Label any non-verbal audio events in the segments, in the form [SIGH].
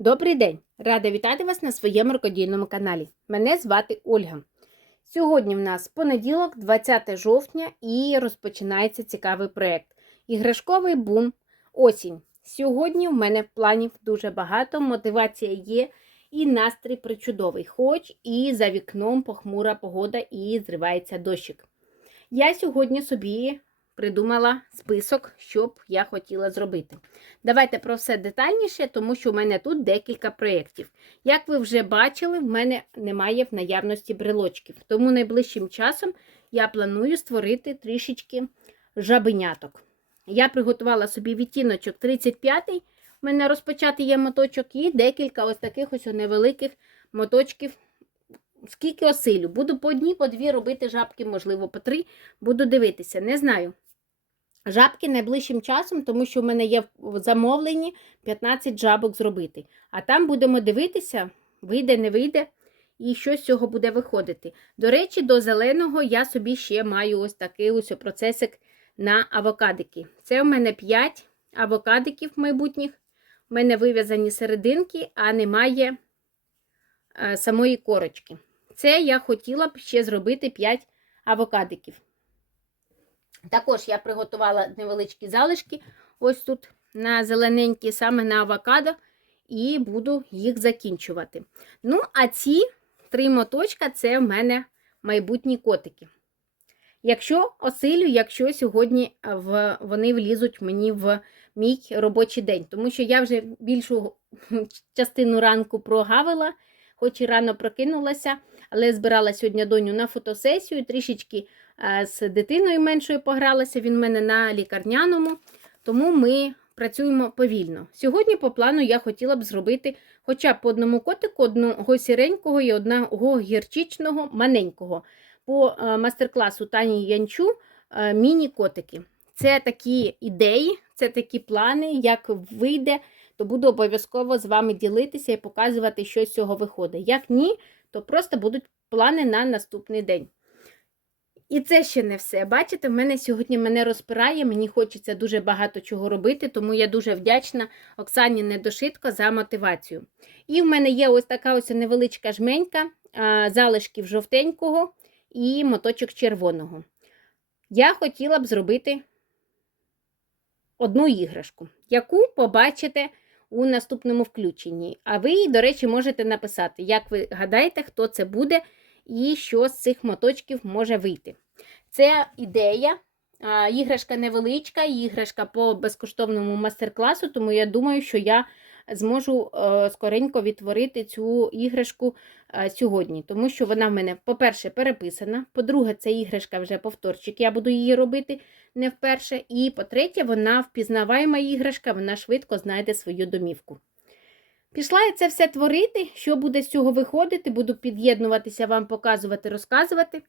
Добрий день! Рада вітати вас на своєму рукодільному каналі. Мене звати Ольга. Сьогодні в нас понеділок, 20 жовтня, і розпочинається цікавий проєкт. Іграшковий бум осінь. Сьогодні в мене планів дуже багато, мотивація є і настрій причудовий, хоч і за вікном похмура погода і зривається дощик. Я сьогодні собі придумала список, що б я хотіла зробити. Давайте про все детальніше, тому що в мене тут декілька проєктів. Як ви вже бачили, в мене немає в наявності брелочків. Тому найближчим часом я планую створити трішечки жабеняток. Я приготувала собі відтіночок 35-й. У мене розпочатий є моточок, і декілька ось таких ось невеликих моточків. Скільки осилю. Буду по одній, по дві робити жабки, можливо, по три. Буду дивитися, не знаю. Жабки найближчим часом, тому що в мене є в замовленні 15 жабок зробити. А там будемо дивитися, вийде, не вийде, і що з цього буде виходити. До речі, до зеленого я собі ще маю ось такий ось процесик на авокадики. Це у мене 5 авокадиків майбутніх. У мене вив'язані серединки, а немає е, самої корочки. Це я хотіла б ще зробити 5 авокадиків. Також я приготувала невеличкі залишки, ось тут на зелененькі, саме на авокадо, і буду їх закінчувати. Ну, а ці три моточка це в мене майбутні котики. Якщо осилю, якщо сьогодні в, вони влізуть мені в мій робочий день, тому що я вже більшу частину ранку прогавила, хоч і рано прокинулася, але збирала сьогодні доню на фотосесію, трішечки з дитиною меншою погралася, він в мене на лікарняному, тому ми працюємо повільно. Сьогодні, по плану, я хотіла б зробити хоча б по одному котику, одного сіренького і одного гірчичного, маленького. По мастер-класу Тані Янчу міні-котики. Це такі ідеї, це такі плани, як вийде, то буду обов'язково з вами ділитися і показувати, що з цього виходить. Як ні, то просто будуть плани на наступний день. І це ще не все. Бачите, в мене сьогодні мене розпирає, мені хочеться дуже багато чого робити, тому я дуже вдячна Оксані Недошитко за мотивацію. І в мене є ось така ось невеличка жменька, залишків жовтенького і моточок червоного. Я хотіла б зробити одну іграшку, яку побачите у наступному включенні. А ви, до речі, можете написати, як ви гадаєте, хто це буде і що з цих моточків може вийти. Це ідея. Іграшка невеличка, іграшка по безкоштовному мастер-класу, тому я думаю, що я зможу е, скоренько відтворити цю іграшку е, сьогодні, тому що вона в мене, по-перше, переписана. По-друге, це іграшка вже повторчик, я буду її робити не вперше. І по-третє, вона впізнаваєма іграшка, вона швидко знайде свою домівку. Пішла я це все творити, що буде з цього виходити, буду під'єднуватися вам, показувати, розказувати.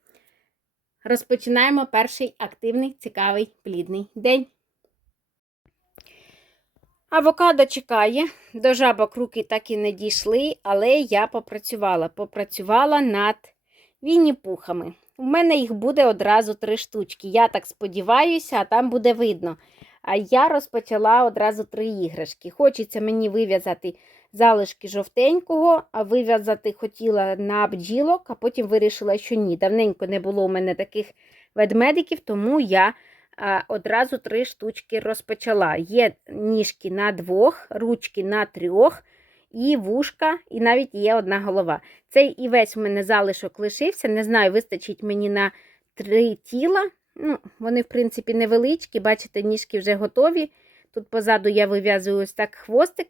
Розпочинаємо перший активний, цікавий, плідний день. Авокадо чекає, до жабок руки так і не дійшли, але я попрацювала. Попрацювала над вінні-пухами. У мене їх буде одразу три штучки. Я так сподіваюся, а там буде видно. А я розпочала одразу три іграшки. Хочеться мені вив'язати залишки жовтенького, а вив'язати хотіла на бджілок, а потім вирішила, що ні. Давненько не було у мене таких ведмедиків, тому я одразу три штучки розпочала. Є ніжки на двох, ручки на трьох, і вушка, і навіть є одна голова. Цей і весь у мене залишок лишився. Не знаю, вистачить мені на три тіла. Ну, Вони, в принципі, невеличкі, бачите, ніжки вже готові. Тут позаду я вив'язую ось так хвостик.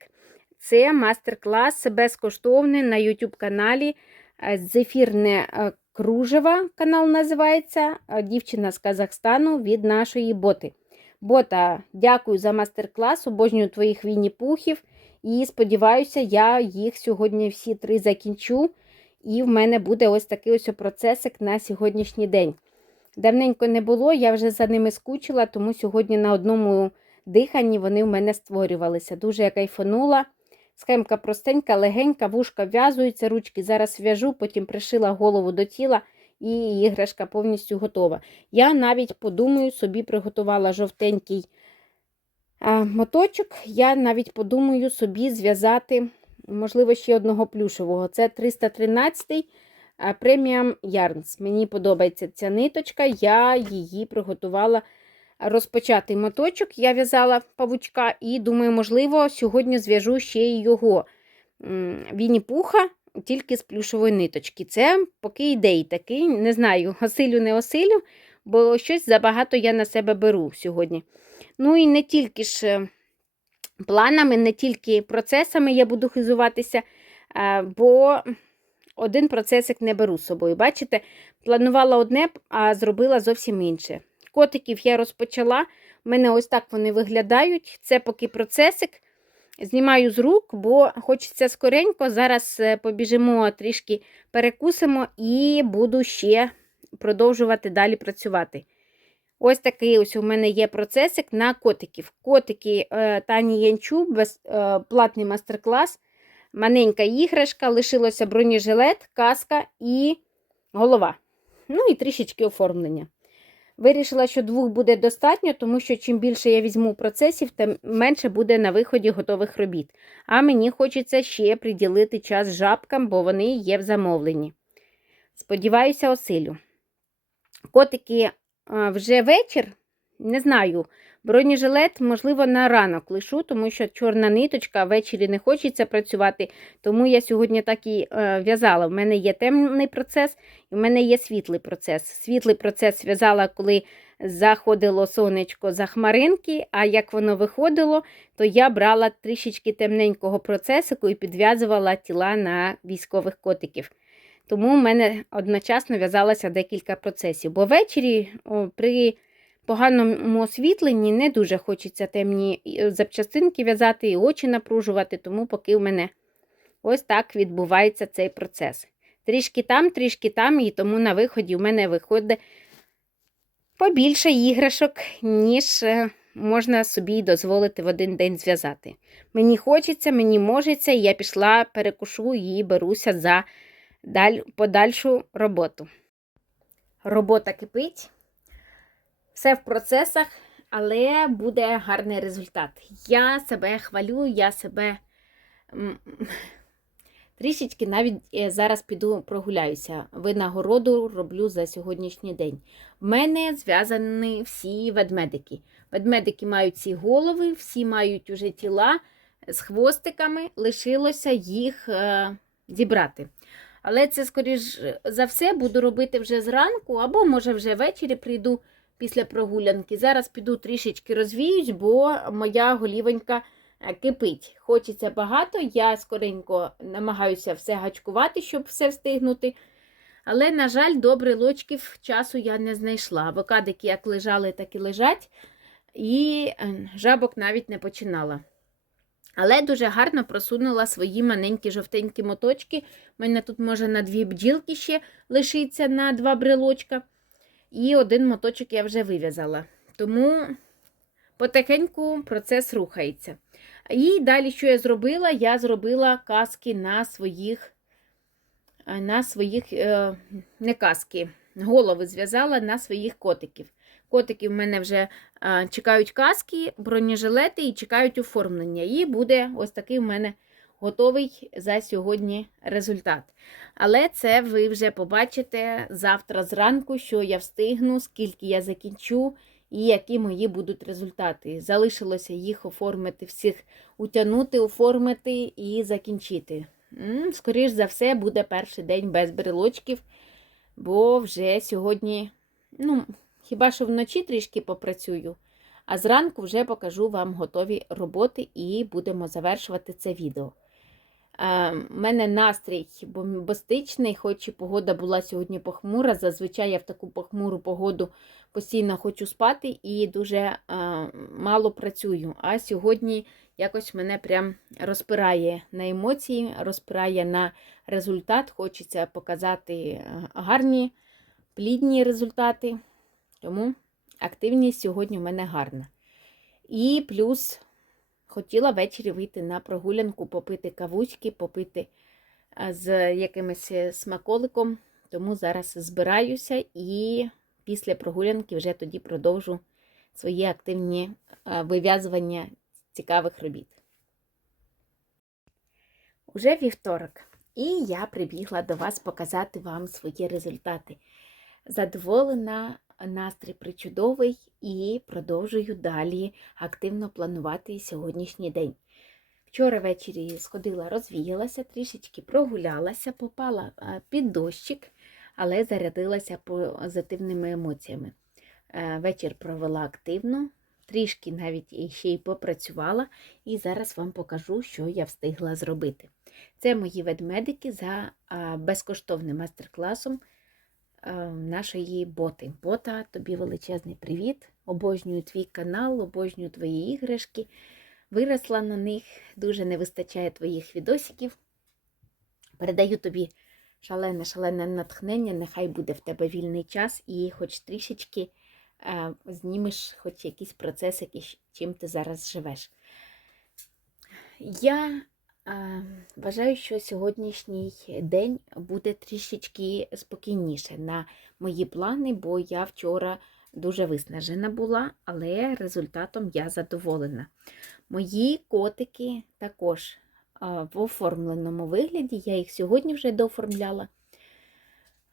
Це мастер-клас безкоштовний на YouTube каналі Зефірне е, кружева канал називається. Дівчина з Казахстану від нашої боти. Бота, дякую за мастер-клас, обожнюю твоїх вінні-пухів. І сподіваюся, я їх сьогодні всі три закінчу. І в мене буде ось такий ось процесик на сьогоднішній день. Давненько не було, я вже за ними скучила, тому сьогодні на одному диханні вони в мене створювалися. Дуже я кайфанула. Схемка простенька, легенька, вушка в'язуються, ручки зараз в'яжу, потім пришила голову до тіла і іграшка повністю готова. Я навіть подумаю, собі приготувала жовтенький а, моточок. Я навіть подумаю собі зв'язати можливо, ще одного плюшевого. Це 313 преміум Yarns. Мені подобається ця ниточка, я її приготувала розпочатий моточок. Я в'язала павучка і думаю, можливо, сьогодні зв'яжу ще й його Вінні-Пуха, тільки з плюшової ниточки. Це поки ідей такий, не знаю, [LAUGHS] осилю, не осилю, бо щось забагато я на себе беру сьогодні. Ну і не тільки ж е, планами, не тільки процесами я буду хизуватися, бо один процесик не беру з собою. Бачите, планувала одне, а зробила зовсім інше. Котиків я розпочала, У мене ось так вони виглядають. Це поки процесик. Знімаю з рук, бо хочеться скоренько. Зараз е, побіжимо, трішки перекусимо і буду ще продовжувати далі працювати. Ось такий ось у мене є процесик на котиків. Котики е, Тані Янчу, без, е, платний мастер-клас, маленька іграшка, лишилося бронежилет, каска і голова. Ну і трішечки оформлення. Вирішила, що двох буде достатньо, тому що чим більше я візьму процесів, тим менше буде на виході готових робіт. А мені хочеться ще приділити час жабкам, бо вони є в замовленні. Сподіваюся, осилю. Котики вже вечір, не знаю. Бронежилет, можливо, на ранок лишу, тому що чорна ниточка ввечері не хочеться працювати, тому я сьогодні так і е, в'язала. У мене є темний процес і в мене є світлий процес. Світлий процес в'язала, коли заходило сонечко за хмаринки, а як воно виходило, то я брала трішечки темненького процесику і підв'язувала тіла на військових котиків. Тому в мене одночасно в'язалося декілька процесів. Бо ввечері о, при поганому освітленні не дуже хочеться темні е, запчастинки в'язати і очі напружувати, тому поки в мене ось так відбувається цей процес. Трішки там, трішки там, і тому на виході в мене виходить побільше іграшок, ніж е, можна собі дозволити в один день зв'язати. Мені хочеться, мені можеться, і я пішла, перекушу і беруся за подальшу роботу. Робота кипить, все в процесах, але буде гарний результат. Я себе хвалю, я себе трішечки навіть е, зараз піду прогуляюся. Винагороду роблю за сьогоднішній день. В мене зв'язані всі ведмедики. Ведмедики мають ці голови, всі мають уже тіла з хвостиками, лишилося їх е, зібрати. Але це, скоріш за все, буду робити вже зранку, або, може, вже ввечері прийду після прогулянки. Зараз піду трішечки розвіюсь, бо моя голівонька е, кипить. Хочеться багато, я скоренько намагаюся все гачкувати, щоб все встигнути. Але, на жаль, добре лочків часу я не знайшла. Авокадики як лежали, так і лежать, і е, жабок навіть не починала. Але дуже гарно просунула свої маленькі жовтенькі моточки. У мене тут, може, на дві бджілки ще лишиться на два брелочка. І один моточок я вже вив'язала. Тому потихеньку процес рухається. І далі, що я зробила? Я зробила каски на своїх, на своїх е, не каски, голови зв'язала на своїх котиків. Котики в мене вже чекають каски, бронежилети і чекають оформлення. І буде ось такий в мене готовий за сьогодні результат. Але це ви вже побачите завтра зранку, що я встигну, скільки я закінчу і які мої будуть результати. Залишилося їх оформити, всіх утягнути, оформити і закінчити. Скоріше за все, буде перший день без брелочків, бо вже сьогодні, ну, Хіба що вночі трішки попрацюю, а зранку вже покажу вам готові роботи і будемо завершувати це відео. У е, мене настрій бомбастичний, хоч і погода була сьогодні похмура. Зазвичай я в таку похмуру погоду постійно хочу спати і дуже е, мало працюю. А сьогодні якось мене прям розпирає на емоції, розпирає на результат. Хочеться показати е, гарні, плідні результати. Тому активність сьогодні в мене гарна. І плюс хотіла ввечері вийти на прогулянку, попити кавуськи, попити з якимось е, смаколиком. Тому зараз збираюся і після прогулянки вже тоді продовжу свої активні вив'язування цікавих робіт. Уже вівторок, і я прибігла до вас показати вам свої результати. Задоволена, настрій причудовий і продовжую далі активно планувати сьогоднішній день. Вчора ввечері сходила, розвіялася, трішечки прогулялася, попала під дощик, але зарядилася позитивними емоціями. Е, Вечір провела активно, трішки навіть ще й попрацювала, і зараз вам покажу, що я встигла зробити. Це мої ведмедики за безкоштовним майстер-класом нашої боти. Бота, тобі величезний привіт. Обожнюю твій канал, обожнюю твої іграшки. Виросла на них, дуже не вистачає твоїх відосиків. Передаю тобі шалене, шалене натхнення. Нехай буде в тебе вільний час і хоч трішечки е, знімеш хоч якісь процеси, чим ти зараз живеш. Я е, вважаю, що сьогоднішній день буде трішечки спокійніше на мої плани, бо я вчора дуже виснажена була, але результатом я задоволена. Мої котики також в оформленому вигляді, я їх сьогодні вже дооформляла,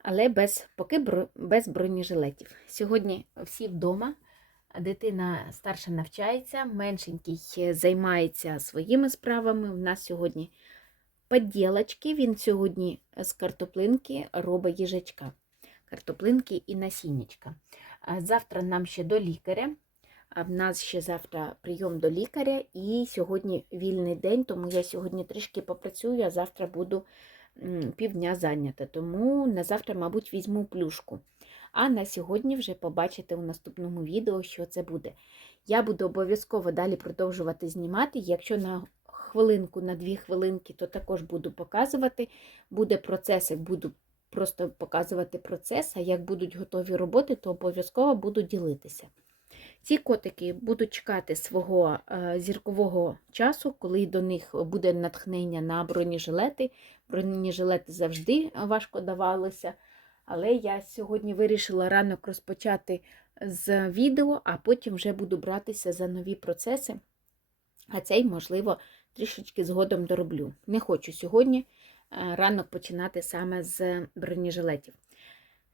але без, поки без бронежилетів. Сьогодні всі вдома, дитина старша навчається, меншенький займається своїми справами. У нас сьогодні поділочки, він сьогодні з картоплинки робить їжачка. Картоплинки і насіннячка. Завтра нам ще до лікаря. А в нас ще завтра прийом до лікаря, і сьогодні вільний день, тому я сьогодні трішки попрацюю, а завтра буду півдня зайнята. Тому на завтра, мабуть, візьму плюшку. А на сьогодні вже побачите у наступному відео, що це буде. Я буду обов'язково далі продовжувати знімати. Якщо на хвилинку, на дві хвилинки, то також буду показувати. Буде процес, як буду просто показувати процес, а як будуть готові роботи, то обов'язково буду ділитися. Ці котики будуть чекати свого е, зіркового часу, коли до них буде натхнення на бронежилети. Бронежилети завжди важко давалися. Але я сьогодні вирішила ранок розпочати з відео, а потім вже буду братися за нові процеси. А цей, можливо, трішечки згодом дороблю. Не хочу сьогодні е, ранок починати саме з бронежилетів.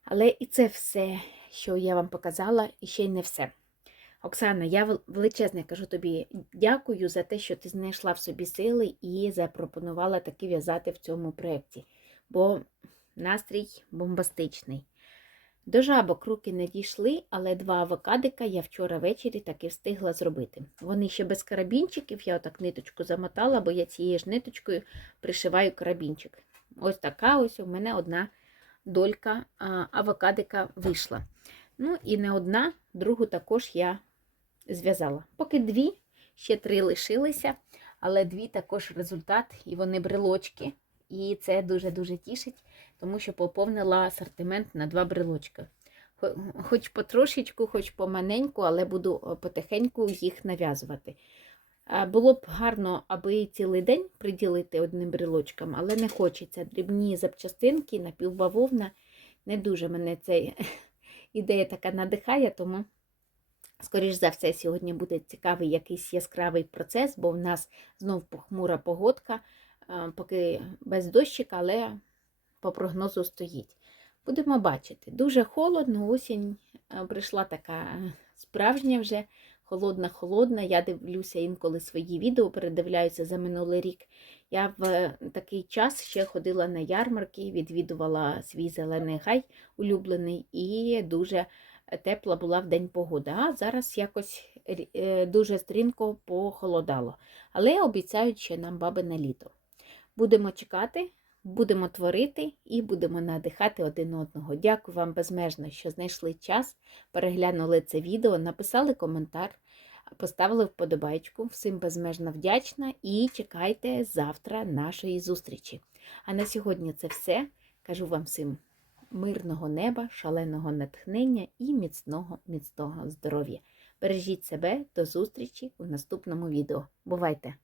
Але і це все, що я вам показала, і ще й не все. Оксана, я величезне кажу тобі дякую за те, що ти знайшла в собі сили і запропонувала таки в'язати в цьому проєкті, бо настрій бомбастичний. До жабок руки не дійшли, але два авокадика я вчора ввечері таки встигла зробити. Вони ще без карабінчиків, я отак ниточку замотала, бо я цією ж ниточкою пришиваю карабінчик. Ось така ось у мене одна долька авокадика вийшла. Ну і не одна, другу також я зв'язала. Поки дві, ще три лишилися, але дві також результат, і вони брелочки. І це дуже-дуже тішить, тому що поповнила асортимент на два брелочки. Хоч потрошечку, хоч поманеньку, але буду потихеньку їх нав'язувати. Було б гарно, аби цілий день приділити одним брелочкам, але не хочеться. Дрібні запчастинки, напівбавовна. Не дуже мене ця [LAUGHS] ідея така надихає, тому Скоріш за все, сьогодні буде цікавий якийсь яскравий процес, бо в нас знов похмура погодка, поки без дощика, але по прогнозу стоїть. Будемо бачити. Дуже холодно, осінь е, прийшла така справжня вже холодна-холодна. Я дивлюся інколи свої відео, передивляюся за минулий рік. Я в такий час ще ходила на ярмарки, відвідувала свій зелений гай улюблений і дуже тепла була в день погода, а зараз якось е, дуже стрімко похолодало. Але обіцяють, що нам баби на літо. Будемо чекати, будемо творити і будемо надихати один одного. Дякую вам безмежно, що знайшли час, переглянули це відео, написали коментар. Поставили вподобайку, всім безмежно вдячна і чекайте завтра нашої зустрічі. А на сьогодні це все. Кажу вам всім мирного неба, шаленого натхнення і міцного, міцного здоров'я. Бережіть себе, до зустрічі у наступному відео. Бувайте!